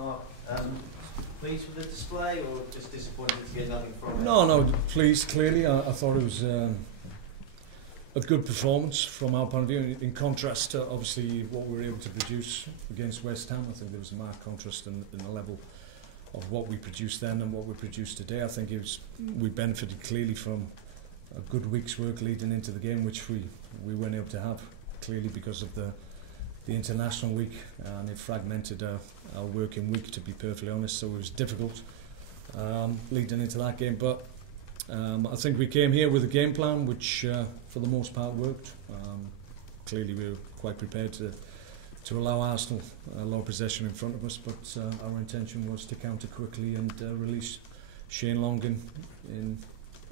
Mark, pleased with the display or just disappointed to get nothing from it? No, pleased, clearly. I thought it was a good performance from our point of view, in contrast to obviously what we were able to produce against West Ham. I think there was a marked contrast in the level of what we produced then and what we produced today. I think we benefited clearly from a good week's work leading into the game, which we weren't able to have, clearly because of the international week, and it fragmented our working week, to be perfectly honest, so it was difficult leading into that game. But I think we came here with a game plan which for the most part worked. Clearly we were quite prepared to allow Arsenal a lot of possession in front of us, but our intention was to counter quickly and release Shane Long in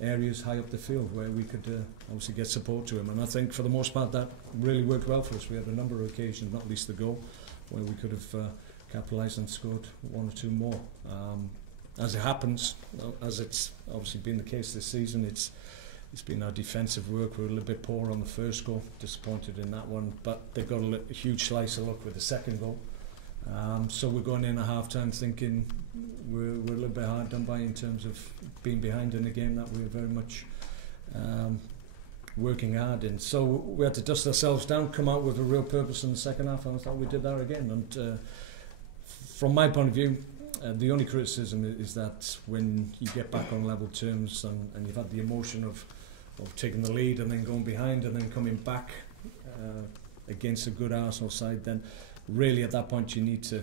areas high up the field where we could obviously get support to him, and I think for the most part that really worked well for us. We had a number of occasions, not least the goal, where we could have capitalised and scored one or two more. As it happens, as it's obviously been the case this season, it's been our defensive work. We were a little bit poor on the first goal, disappointed in that one, but they got a huge slice of luck with the second goal. So we're going in at half-time thinking we're a little bit hard done by in terms of being behind in a game that we were very much working hard in. So we had to dust ourselves down, come out with a real purpose in the second half, and I thought we did that again. And from my point of view, the only criticism is that when you get back on level terms and you've had the emotion of taking the lead and then going behind and then coming back against a good Arsenal side, then really at that point you need to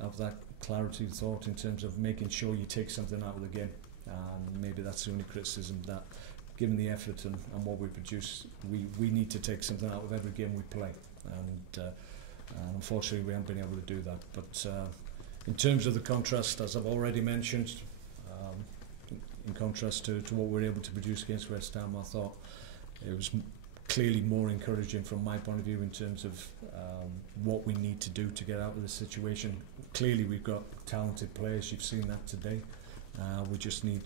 have that clarity of thought in terms of making sure you take something out of the game. And maybe that's the only criticism, that given the effort and what we produce, we need to take something out of every game we play, and unfortunately we haven't been able to do that. But in terms of the contrast, as I've already mentioned, in contrast to what we were able to produce against West Ham, I thought it was clearly more encouraging from my point of view in terms of what we need to do to get out of this situation. Clearly we've got talented players, you've seen that today. We just need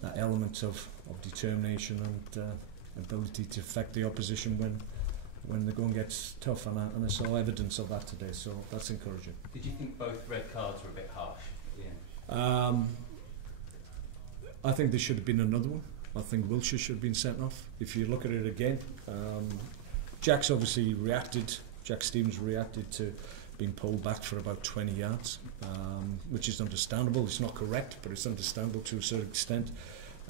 that element of determination and ability to affect the opposition when the going gets tough, and I saw evidence of that today, so that's encouraging. Did you think both red cards were a bit harsh at the end? I think there should have been another one. I think Wilshere should have been sent off. If you look at it again, Jack's obviously reacted, Jack Stevens reacted to being pulled back for about 20 yards, which is understandable. It's not correct, but it's understandable to a certain extent.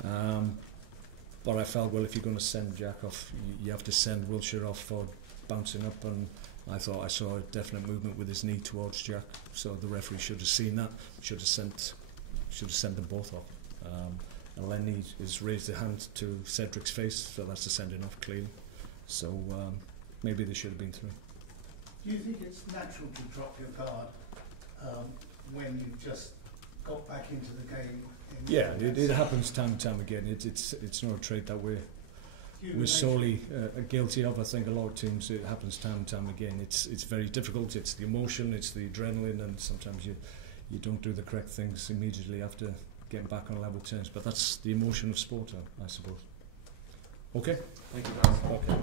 But I felt, well, if you're going to send Jack off, you have to send Wilshere off for bouncing up, and I thought I saw a definite movement with his knee towards Jack, so the referee should have seen that, should have sent them both off. And Lenny has raised a hand to Cedric's face, so that's a sending off clearly. So maybe there should have been three. Do you think it's natural to drop your guard when you've just got back into the game? Yeah, it happens time and time again. It's not a trait that we're solely guilty of. I think a lot of teams, it happens time and time again. It's very difficult. It's the emotion, it's the adrenaline, and sometimes you don't do the correct things immediately after getting back on level terms. But that's the emotion of sport, I suppose. Okay. Thank you, guys. Okay.